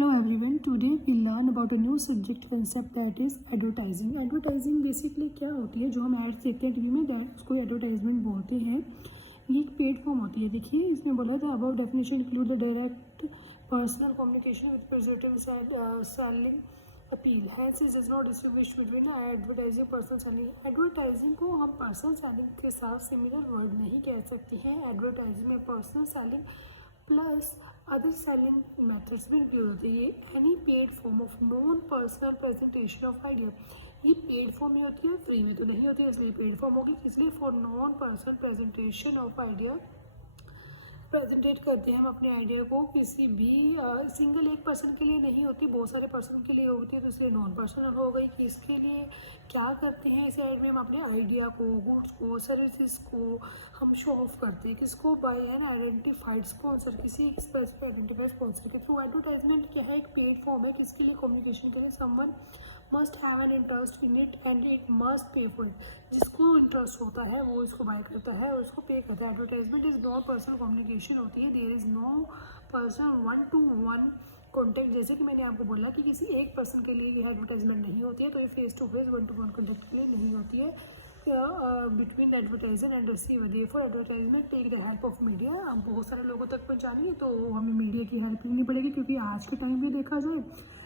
Hello everyone, today we learn about a new subject concept that is advertising. Advertising basically क्या होती है, जो हम एड्स देखते हैं टीवी में दैट उसको एडवर्टाइजमेंट बोलते हैं। ये एक पेड फॉर्म होती है। देखिए इसमें बोला था about definition include the direct personal communication with presentative selling appeal hence is not distinguish between advertising personal selling. Advertising को हम पर्सनल सेलिंग के साथ सिमिलर वर्ड नहीं कह सकते हैं। एडवर्टाइजिंग में personal selling plus other selling methods भी इंक्लूड होते हैं। ये any paid form of non personal presentation of idea, ये पेड फॉर्म में होती है, फ्री में तो नहीं होती है, इसलिए पेड फॉर्म होगी। इसलिए for non personal presentation of idea प्रेजेंटेट करते हैं हम अपने आइडिया को, किसी भी सिंगल एक पर्सन के लिए नहीं होती, बहुत सारे पर्सन के लिए होती है, तो इसलिए नॉन पर्सनल हो गई। कि इसके लिए क्या करते हैं, इस ऐड में हम अपने आइडिया को, गुड्स को, सर्विसेज को हम शो ऑफ करते हैं। किसको? बाय एन आइडेंटिफाइड स्पॉन्सर, किसी एक स्पेसिफिक आइडेंटिफाइड स्पॉन्सर के थ्रू। एडवर्टाइजमेंट क्या है? एक पेड फॉर्म है। किसके लिए? कम्युनिकेशन के लिए। Someone must have an interest in it and it must pay for it. जिसको इंटरेस्ट होता है वो इसको बाय करता है और इसको पे करता है। Advertisement is not personal communication होती है। There is no personal one to one contact. जैसे कि मैंने आपको बोला कि किसी एक पर्सन के लिए ये एडवर्टाइजमेंट नहीं होती है, तो ये face to face one to one contact के लिए नहीं होती है between advertiser and receiver. Therefore advertisement take the help of media. हम बहुत सारे लोगों तक पहुँचाएंगे तो हमें मीडिया की हेल्प लेनी पड़ेगी, क्योंकि आज के टाइम में देखा जाए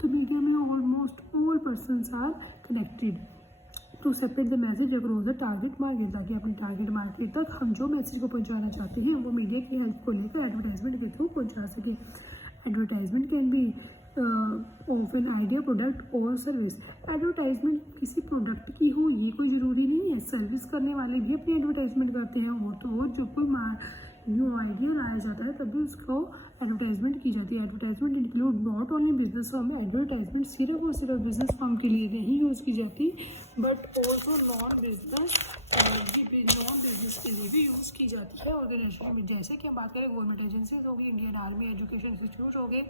तो मीडिया में almost all persons are connected to separate the message across the target market, ताकि अपने टारगेट मार्केट तक हम जो मैसेज को पहुंचाना चाहते हैं वो मीडिया की हेल्प को लेकर एडवर्टाइजमेंट के थ्रू पहुंचा सके। Advertisement can be of an idea, product और सर्विस। एडवर्टाइजमेंट किसी प्रोडक्ट की हो ये कोई ज़रूरी नहीं है, सर्विस करने वाले भी अपनी एडवर्टाइजमेंट करते हैं। वो तो जब कोई न्यू आइडिया लाया जाता है तभी उसको एडवर्टाइजमेंट की जाती है। Advertisement include not only business firm. Advertisement सिर्फ और सिर्फ बिजनेस फर्म के लिए नहीं यूज़ की जाती, बट ऑल्सो नॉन बिजनेस के लिए भी यूज़ की जाती है ऑर्गेनाइजेशन में। जैसे कि हम बात करें गवर्नमेंट एजेंसीज होगी, इंडियन आर्मी, एजुकेशन इंस्टीट्यूट हो गए।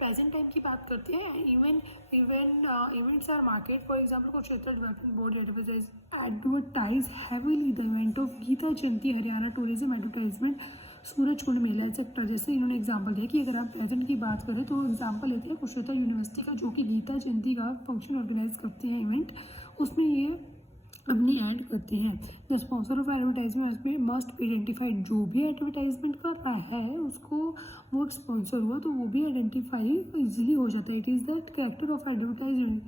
प्रेजेंट टाइम की बात करते हैं, events are market. For example Kurukshetra development board advertise heavily the event of Gita Jayanti Haryana tourism advertisement Suraj Kund Mela etcetera. जैसे इन्होंने एग्जांपल दिया कि अगर आप प्रेजेंट की बात करें तो एग्जांपल लेते हैं कुरुक्षेत्र यूनिवर्सिटी का, जो कि गीता जयंती का फंक्शन ऑर्गेनाइज करते हैं इवेंट, उसमें ये अपनी ऐड करते हैं। The sponsor of advertisement must identified. जो भी एडवर्टाइजमेंट कर रहा है उसको वो स्पॉन्सर हुआ तो वो भी आइडेंटिफाई इजीली हो जाता है। It is the character of advertisement.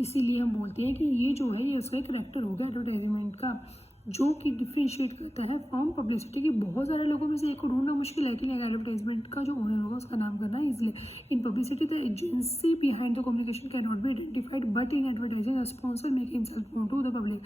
इसीलिए हम बोलते हैं कि ये जो है ये उसका एक कैरेक्टर होगा एडवर्टाइजमेंट का, जो कि डिफ्रेंशिएट करता है फ्रॉम पब्लिसिटी। की बहुत सारे लोगों में से एक को ढूंढना मुश्किल है कि एडवर्टाइजमेंट का जो ओनर होगा उसका नाम करना easily. In publicity the agency behind the communication can not be identified, but in advertising the sponsor make himself known to the public.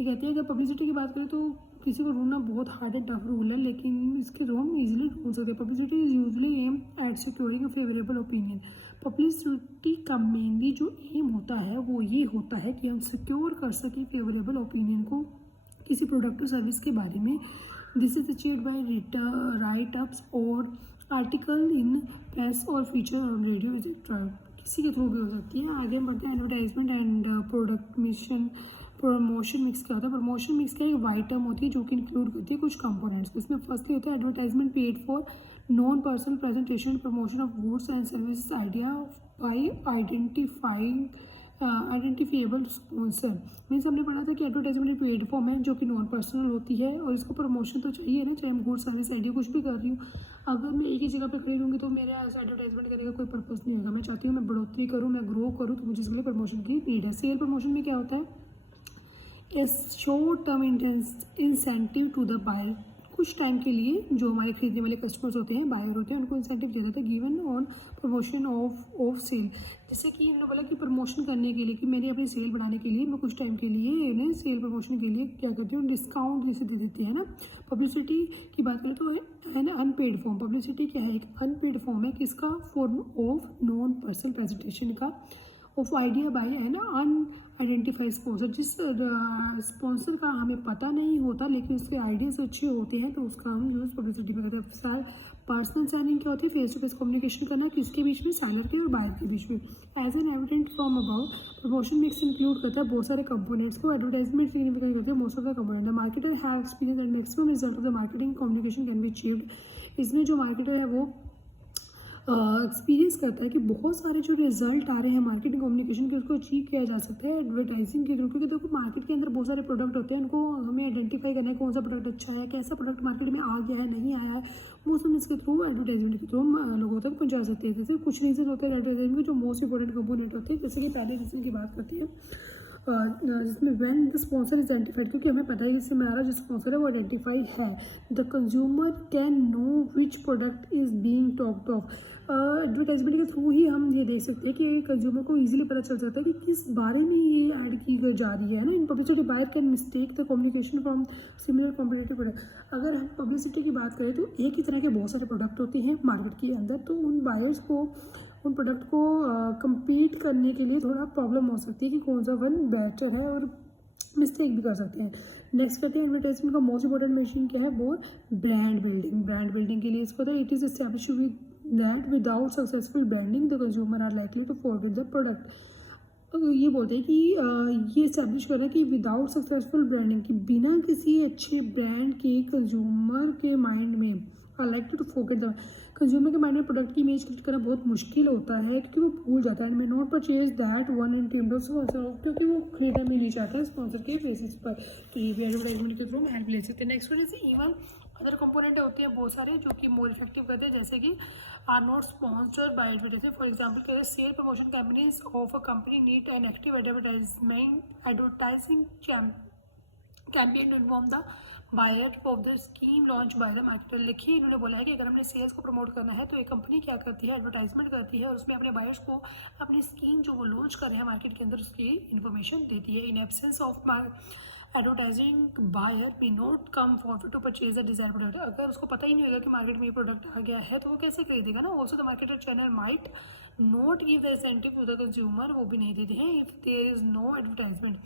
ये कहते हैं अगर पब्लिसिटी की बात करें तो किसी को ढूंढना बहुत हार्ड एंड टफ रूल है, लेकिन इसके थ्रू हम इजीली ढूंढ सकते हैं। Publicity is usually aim at securing a favourable opinion. Publicity का मेनली जो एम होता है वो ये होता है कि हम सिक्योर कर सकें फेवरेबल ओपिनियन को किसी प्रोडक्ट और सर्विस के बारे में। This is achieved by right ups और आर्टिकल इन प्रेस और फीचर ऑन रेडियो एक्सेट्रा। किसी के थ्रू भी हो सकती है। आगे हम बढ़ते हैं advertisement and product mission promotion mix क्या होता है? प्रमोशन मिक्स क्या एक वाइड टर्म होती है जो कि इंक्लूड करती है कुछ कंपोनेंट्स। इसमें फर्स्टली होता है advertisement paid for non personal presentation promotion of goods and services idea by identifiable sponsor. Means हमने पढ़ा था कि एडवर्टाइजमेंट पेड फॉर्म है जो कि नॉन पर्सनल होती है और इसको प्रमोशन तो चाहिए ना, चाहे हम गुड सर्विस आइडिया कुछ भी कर रही हूँ। अगर मैं एक ही जगह पे खड़ी रहूँगी तो मेरा ऐसा एडवर्टाइजमेंट करने का कोई पर्पस नहीं होगा। मैं चाहती हूँ मैं बढ़ोतरी करूँ, मैं ग्रो करूँ, तो मुझे इसके लिए प्रमोशन की नीड है। सेल प्रमोशन में क्या होता है? Short term incentive to the buy. कुछ टाइम के लिए जो हमारे खरीदने वाले कस्टमर्स होते हैं, बायर होते हैं, उनको इंसेंटिव दिया जाता है given on promotion of sale. जैसे कि इन्होंने बोला कि प्रमोशन करने के लिए, कि मैंने अपनी सेल बढ़ाने के लिए मैं कुछ टाइम के लिए इन्हें सेल प्रमोशन के लिए क्या करती हूँ, डिस्काउंट जैसे दे देते हैं ना। पब्लिसिटी की बात करें तो एन अनपेड फॉर्म। पब्लिसिटी क्या है? एक अनपेड फॉर्म है किसका? Form of non personal presentation का ऑफ आइडिया बाय है ना अनआइडेंटिफाइड स्पॉन्सर। जिस स्पॉन्सर का हमें पता नहीं होता लेकिन उसके आइडियाज अच्छे होते हैं तो उसका हम यूज़ पब्लिसिटी में करते हैं। पर्सनल सेलिंग क्या होती है? फेस टू फेस कम्युनिकेशन करना किसके बीच में? सेलर के और बायर के बीच में। As an evident from about promotion mix include करता है बहुत सारे कंपोनेंट्स को। एडवर्टाइजमेंट सिग्निफिकेंट करते हैं most of the component. The marketer have experience and maximum result of the marketing communication can be achieved. इसमें जो मार्केटर है वो एक्सपीरियंस करता है कि बहुत सारे जो रिजल्ट आ रहे हैं मार्केटिंग कम्युनिकेशन के, उसको अचीव किया जा सकता है एडवर्टाइजिंग के थ्रू। क्योंकि देखो मार्केट के अंदर बहुत सारे प्रोडक्ट होते हैं, उनको हमें आइडेंटिफाई करना है कौन सा प्रोडक्ट अच्छा है, कैसा प्रोडक्ट मार्केट में आ गया है, नहीं आया है, वो सब इसके थ्रू एडवर्टाइजमेंट के थ्रू हम लोगों तक पहुँचा सकते हैं। जैसे कुछ रीजन होते हैं एडवर्टाइजमेंट के जो मोस्ट इंपॉर्टेंट कंपोनेंट होते हैं, जैसे कि पहले रीजन की बात करते हैं जिसमें when the sponsor is identified, क्योंकि हमें पता है कि इसमें हमारा जो स्पॉन्सर है वो आइडेंटिफाइड है, the consumer can know which product is being talked of. Advertisement के थ्रू ही हम ये देख सकते हैं कि कंज्यूमर को इजीली पता चल सकता है कि किस बारे में ये ऐड की जा रही है ना। In publicity buyer can mistake the communication from similar competitive product. अगर हम पब्लिसिटी की बात करें तो एक ही तरह के बहुत सारे प्रोडक्ट होते हैं मार्केट के अंदर, तो उन बायर्स को उन प्रोडक्ट को compete करने के लिए थोड़ा प्रॉब्लम हो सकती है कि कौन सा वन बेटर है, और मिस्टेक भी कर सकते हैं। नेक्स्ट करते हैं एडवर्टाइजमेंट का मोस्ट इंपॉर्टेंट मशीन क्या है, वो ब्रांड बिल्डिंग। ब्रांड बिल्डिंग के लिए इसको होता है it is establish that without successful branding the consumer are likely to forget the product. तो ये बोलते हैं कि ये इस्टेब्लिश करना कि विदाउट सक्सेसफुल ब्रांडिंग, की बिना किसी अच्छे ब्रांड के कंज्यूमर के माइंड में are likely to forget the, consumer के माइंड में प्रोडक्ट की इमेज क्रिएट करना बहुत मुश्किल होता है क्योंकि वो भूल जाता है and may not purchase that one in table sponsor, क्योंकि वो खरीदना भी नहीं चाहता स्पॉन्सर के बेसिस पर। तो ये भी एडवर्टाइजमेंट के थ्रू हम ऐड ले सकते हैं। Next one is even other component होते हैं बहुत सारे जो कि मोर इफेक्टिव करते हैं, जैसे कि are not sponsored by advertisement. For example कह रहे sale promotion companies of a company need an active advertising campaign to inform the buyer of the scheme launch by the marketer. लिखिए इन्होंने बोला है कि अगर हमने सेल्स को प्रमोट करना है तो एक कंपनी क्या करती है, एडवर्टाइजमेंट करती है और उसमें अपने बायर्स को अपनी स्कीम जो वो लॉन्च कर रहे हैं मार्केट के अंदर उसकी इन्फॉर्मेशन देती है। In absence of advertising buyer may not come forward to purchase the desire product. अगर उसको पता ही नहीं होगा कि मार्केट में ये प्रोडक्ट आ गया है तो वो कैसे खरीदेगा ना। Also the marketer channel might not give the incentive to the consumer, वो भी नहीं देते हैं if there is no advertisement.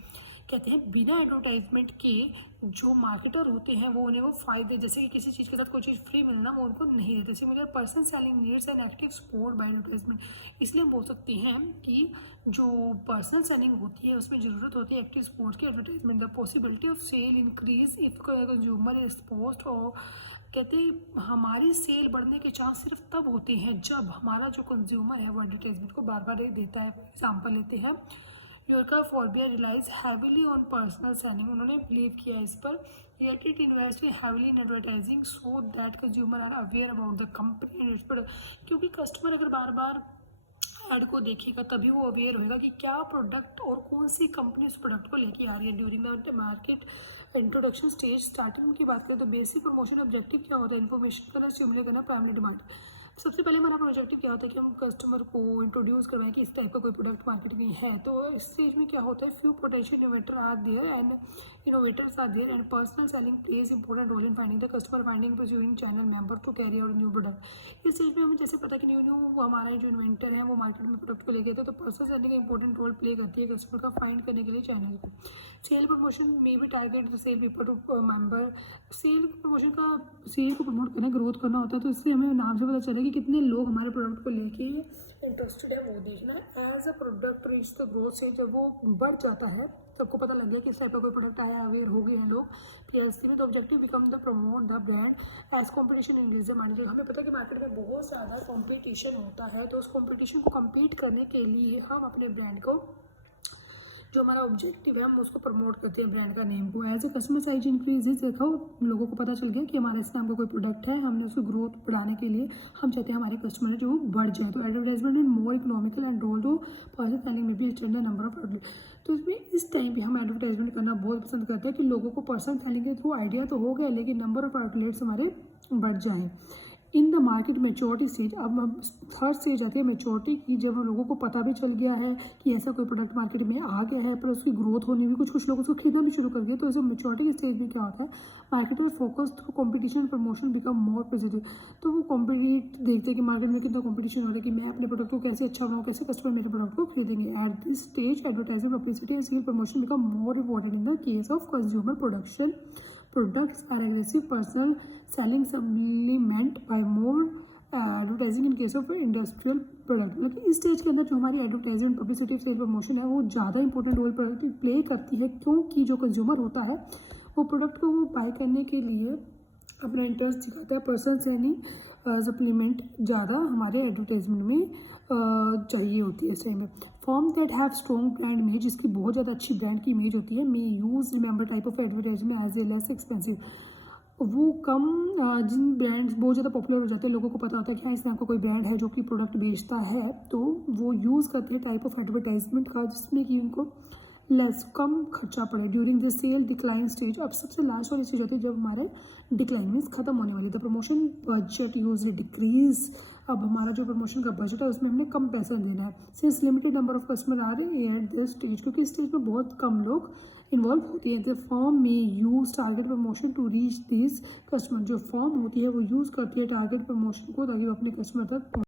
कहते हैं बिना एडवर्टाइजमेंट के जो मार्केटर होते हैं वो उन्हें वो फायदे, जैसे कि किसी चीज़ के साथ कोई चीज़ फ्री मिलना, वो उनको नहीं देते। Similar person selling needs an active support bye advertisement. इसलिए हम बोल सकते हैं कि जो पर्सनल सेलिंग होती है उसमें ज़रूरत होती है एक्टिव सपोर्ट की, advertisement. The possibility of sale increase if consumer is exposed. और कहते हैं हमारी सेल बढ़ने के चांस सिर्फ तब होते हैं जब हमारा जो कंज्यूमर है वो एडवर्टाइजमेंट को बार बार देता है। एग्जाम्पल लेते हैं Eureka Forbes relies heavily on personal selling. उन्होंने बिलीव किया इस पर, yet it invest heavily in advertising so that consumer are aware about the company and its product. क्योंकि कस्टमर अगर बार बार ऐड को देखेगा तभी वो अवेयर होगा कि क्या प्रोडक्ट और कौन सी कंपनी उस प्रोडक्ट को लेके आ रही है। During the market introduction stage starting की बात करें तो बेसिक प्रमोशन ऑब्जेक्टिव क्या होता है, इन्फॉर्मेशन करना, स्टिमुलेट करना, प्राइमरी डिमांड। सबसे पहले हमारा ऑब्जेक्टिव क्या होता है कि हम कस्टमर को इंट्रोड्यूस करवाएं कि इस टाइप का कोई प्रोडक्ट मार्केट में है। तो इस स्टेज में क्या होता है, few potential innovator are there and innovators are there and personal selling plays important role in finding the customer, finding pursuing channel member to carry out new product. इस stage में हमें जैसे पता है कि न्यू हमारा जो इन्वेंटर है वो मार्केट में प्रोडक्ट को लेके तो पर्सनल सेलिंग का इंपॉर्टेंट रोल प्ले करती है कस्टमर का फाइंड करने के लिए चैनल को। सेल प्रमोशन में भी target sale people to member. Sale promotion का सेल को प्रमोट करना, ग्रोथ करना होता है, तो इससे हमें नाम से पता चलेगा कि कितने लोग हमारे प्रोडक्ट को लेके इंटरेस्टेड है, वो देखना। As a product reach the growth stage, जब वो बढ़ जाता है सबको पता लग गया कि इस टाइप का कोई प्रोडक्ट आया, अवेयर हो गए हैं लोग पीएलसी में, तो objective become the promote the brand as competition increase. मान लीजिए हमें पता है कि मार्केट में बहुत ज़्यादा कॉम्पिटिशन होता है, तो उस कॉम्पिटिशन को कम्पीट करने के लिए हम अपने ब्रांड को, जो हमारा ऑब्जेक्टिव है, हम उसको प्रमोट करते हैं ब्रांड का नेम को। As a customer size increases, देखो लोगों को पता चल गया कि हमारे इस नाम का कोई प्रोडक्ट है, हमने उसको ग्रोथ बढ़ाने के लिए हम चाहते हैं हमारे कस्टमर जो बढ़ जाए। तो advertisement and more economical and role to person selling में भी extend the number of outlet. तो इसमें इस टाइम पे हम एडवर्टाइजमेंट करना बहुत पसंद करते हैं कि लोगों को पर्सन सेलिंग के थ्रू आइडिया तो हो गया लेकिन नंबर ऑफ आउटलेट्स हमारे बढ़ जाएँ। In the market maturity stage, अब हम थर्ड स्टेज आती है मेच्योरिटी की, जब हम लोगों को पता भी चल गया है कि ऐसा कोई प्रोडक्ट मार्केट में आ गया है पर उसकी ग्रोथ होनी भी, कुछ लोग उसको खरीदना भी शुरू कर दिए। तो इस मेच्योरिटी के स्टेज में क्या होता है, marketer focus competition promotion become more positive. तो वो कॉम्पिटिट देखते हैं कि मार्केट में कितना कॉम्पिटिशन हो रहा है कि मैं अपने प्रोडक्ट को कैसे अच्छा बनाऊँ, कैसे कस्टमर मेरे प्रोडक्ट को खरीदेंगे। At this stage advertisement publicity and sale promotion become more important in the case of consumer production products are aggressive personal selling supplement by more advertising in case of industrial product. मतलब इस stage के अंदर जो हमारी advertisement publicity cell promotion है वो ज़्यादा important role play करती है, क्योंकि जो कंज्यूमर होता है वो प्रोडक्ट को वो बाय करने के लिए अपना इंटरेस्ट दिखाता है। पर्सनल सेलिंग सप्लीमेंट ज़्यादा हमारे एडवर्टाइजमेंट में चाहिए होती है इस टाइम में। Form that have strong brand image, जिसकी बहुत ज़्यादा अच्छी ब्रांड की इमेज होती है, may use remember type of advertisement as a less expensive. वो कम जिन ब्रांड्स बहुत ज़्यादा पॉपुलर हो जाते हैं, लोगों को पता होता है कि हाँ इस नाम का कोई ब्रांड है जो कि प्रोडक्ट बेचता है, तो वो यूज़ करते हैं टाइप ऑफ एडवर्टाइजमेंट का जिसमें कि उनको लेस कम खर्चा पड़े during the sale decline stage. अब सबसे लास्ट वाली स्टेज होती है जब हमारे डिक्लाइन मीन्स खत्म होने वाली, the promotion budget use decrease. अब हमारा जो प्रमोशन का बजट है उसमें हमने कम पैसा देना है, since limited number of customer are at the stage, क्योंकि इस स्टेज में बहुत कम लोग इन्वॉल्व होती है। The form may use target promotion to reach this customer, जो फॉर्म होती है वो यूज़ करती है टारगेट प्रमोशन को ताकि वो अपने कस्टमर तक